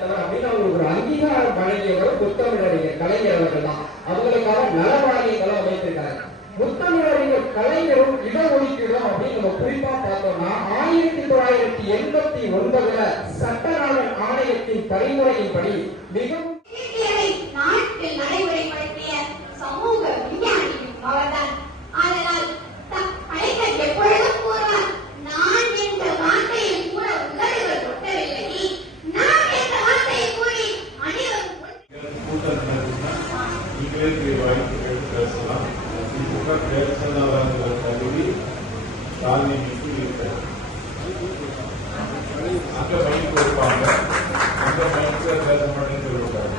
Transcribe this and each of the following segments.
பாடியத்தவர் அப்படின்னு அவங்களுக்கு ஒரு அங்கீகாரம் வழங்கியவர் புத்தமிழறிஞர் கலைஞர் அவர்கள் தான் அவங்களுக்காக நலவாரியங்களும் அமைத்திருக்காங்க புத்தமிழறிஞர் கலைஞரும் இடஒதுக்கீடும் அப்படின்னு நம்ம குறிப்பா பார்த்தோம்னா ஆயிரத்தி தொள்ளாயிரத்தி எண்பத்தி ஒன்பதுல சட்டநாளன் ஆணையத்தின் பரிந்துரையின்படி மிகவும் நீங்களே போய் வாய்ப்பு பேசலாம் திமுக பேசலாங்கிற கருவி ராஜ்யமிக்கு இருக்கிறது அங்க மைக் கொடுப்பாங்க அந்த மைக்ல பேச மாட்டேன்னு சொல்லிவிட்டாங்க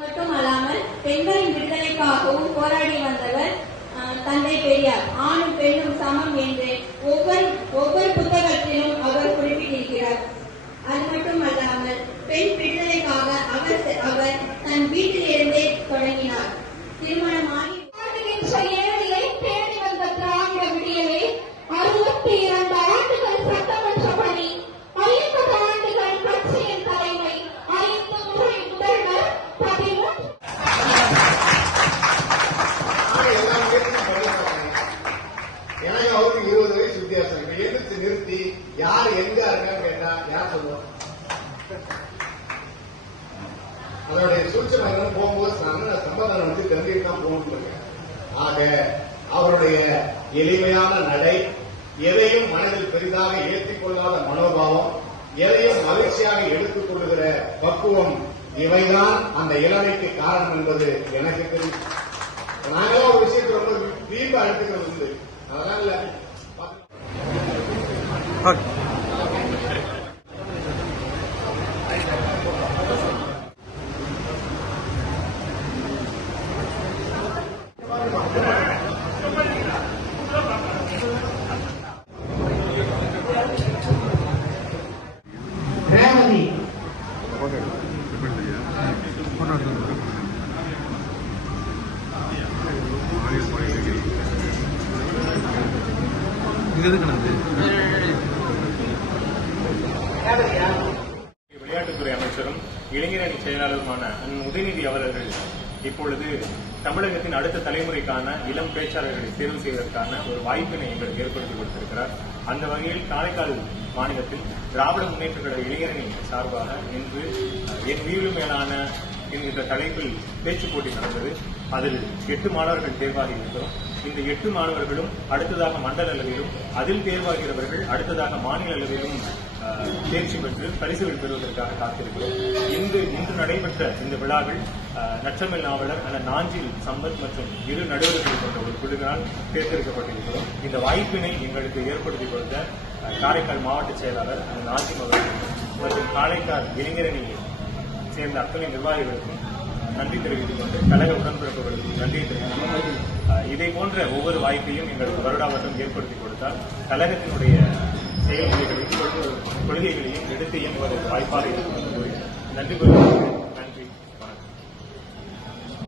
மட்டுமல்லாமல் பெண்களின் விடுதலைக்காகவும் போராடி வந்தவர் தந்தை பெரியார். ஆணும் பெண்ணும் சமம் என்று ஒவ்வொரு ஒவ்வொரு புத்தகத்திலும் அவர் குறிப்பிட்டிருக்கிறார். அது மட்டுமல்லாமல் பெண் அவர் தன் வீட்டிலிருந்தே தொடங்கினார். திருமணமாகி ஏழையை தேடி வந்த திராவிட விடியலே அறுபத்தி இரண்டு ஆண்டுகள் சட்டமன்ற பணி ஐம்பது ஆண்டுகள் கட்சியின் தலைமை ஐந்து முறை முதல்வர் பதிமூன்று. ஆனா எல்லா முயற்சியும் பண்ணிருக்காங்க. எனக்கு அவருக்கு இருபது வயசு வித்தியாசம் இப்ப எதிர்த்து நிறுத்தி யார் எங்க இருக்கான்னு கேட்டா யார் சொல்லுவோம் அதனுடைய சூழ்ச்சி போகும்போது நான் சம்பந்தம் வந்து தெரிஞ்சுட்டு தான் போகணும் ஆக அவருடைய எளிமையான நடை எதையும் மனதில் பெரிதாக ஏற்றிக் கொள்ளாத மனோபாவம் எதையும் மகிழ்ச்சியாக எடுத்துக் கொள்ளுகிற பக்குவம் இவைதான் அந்த இளமைக்கு காரணம் என்பது எனக்கு தெரியும். நாங்களாம் ஒரு விஷயத்தை ரொம்ப டீப்பா எடுத்துக்கிறது உண்டு. அதனால ரேவதி. விளையாட்டுத்துறை அமைச்சரும் இளைஞரணி செயலாளருமான உதயநிதி அவர்கள் இப்பொழுது தமிழகத்தின் அடுத்த தலைமுறைக்கான இளம் பேச்சாளர்களை தேர்வு செய்வதற்கான ஒரு வாய்ப்பினை எங்களுக்கு ஏற்படுத்தி கொடுத்திருக்கிறார். அந்த வகையில் காரைக்கால் மாநிலத்தில் திராவிட முன்னேற்ற கழக இளைஞரணி சார்பாக இன்று என் வீடு மேலான என்கின்ற தலைப்பில் பேச்சுப் போட்டி நடந்தது. அதில் எட்டு மாணவர்கள் தேர்வாகி இருக்கிறோம். இந்த எட்டு மாணவர்களும் அடுத்ததாக மண்டல அளவிலும் அதில் தேர்வாகிறவர்கள் அடுத்ததாக மாநில அளவிலும் தேர்ச்சி பெற்று பரிசுகள் பெறுவதற்காக காத்திருக்கிறோம். இன்று இன்று நடைபெற்ற இந்த விழாவில் நற்றமிழ் நாவலர் அந்த நாஞ்சில் சம்பத் மற்றும் இரு நடுவர்கள் கொண்ட ஒரு குழுவினால் தேர்ந்தெடுக்கப்பட்டிருக்கிறோம். இந்த வாய்ப்பினை எங்களுக்கு ஏற்படுத்தி கொடுத்த காரைக்கால் மாவட்ட செயலாளர் அந்த நாசிம் அவர்கள் மற்றும் காரைக்கால் இளைஞரணியை சேர்ந்த அத்தனை நிர்வாகிகளுக்கும் நன்றி தெரிவித்துக் கொண்டு கழக உடன்பிறப்புகளுக்கும் நன்றி தெரிவித்துக் இதை போன்ற ஒவ்வொரு வாய்ப்பையும் எங்களுக்கு வருடா வருடம் ஏற்படுத்தி கொடுத்தால் கழகத்தினுடைய செயல்முறைகளையும் கொள்கைகளையும் எடுத்து இயங்குவதற்கு வாய்ப்பாக இருக்கும் என்று கூறி நன்றி கூறி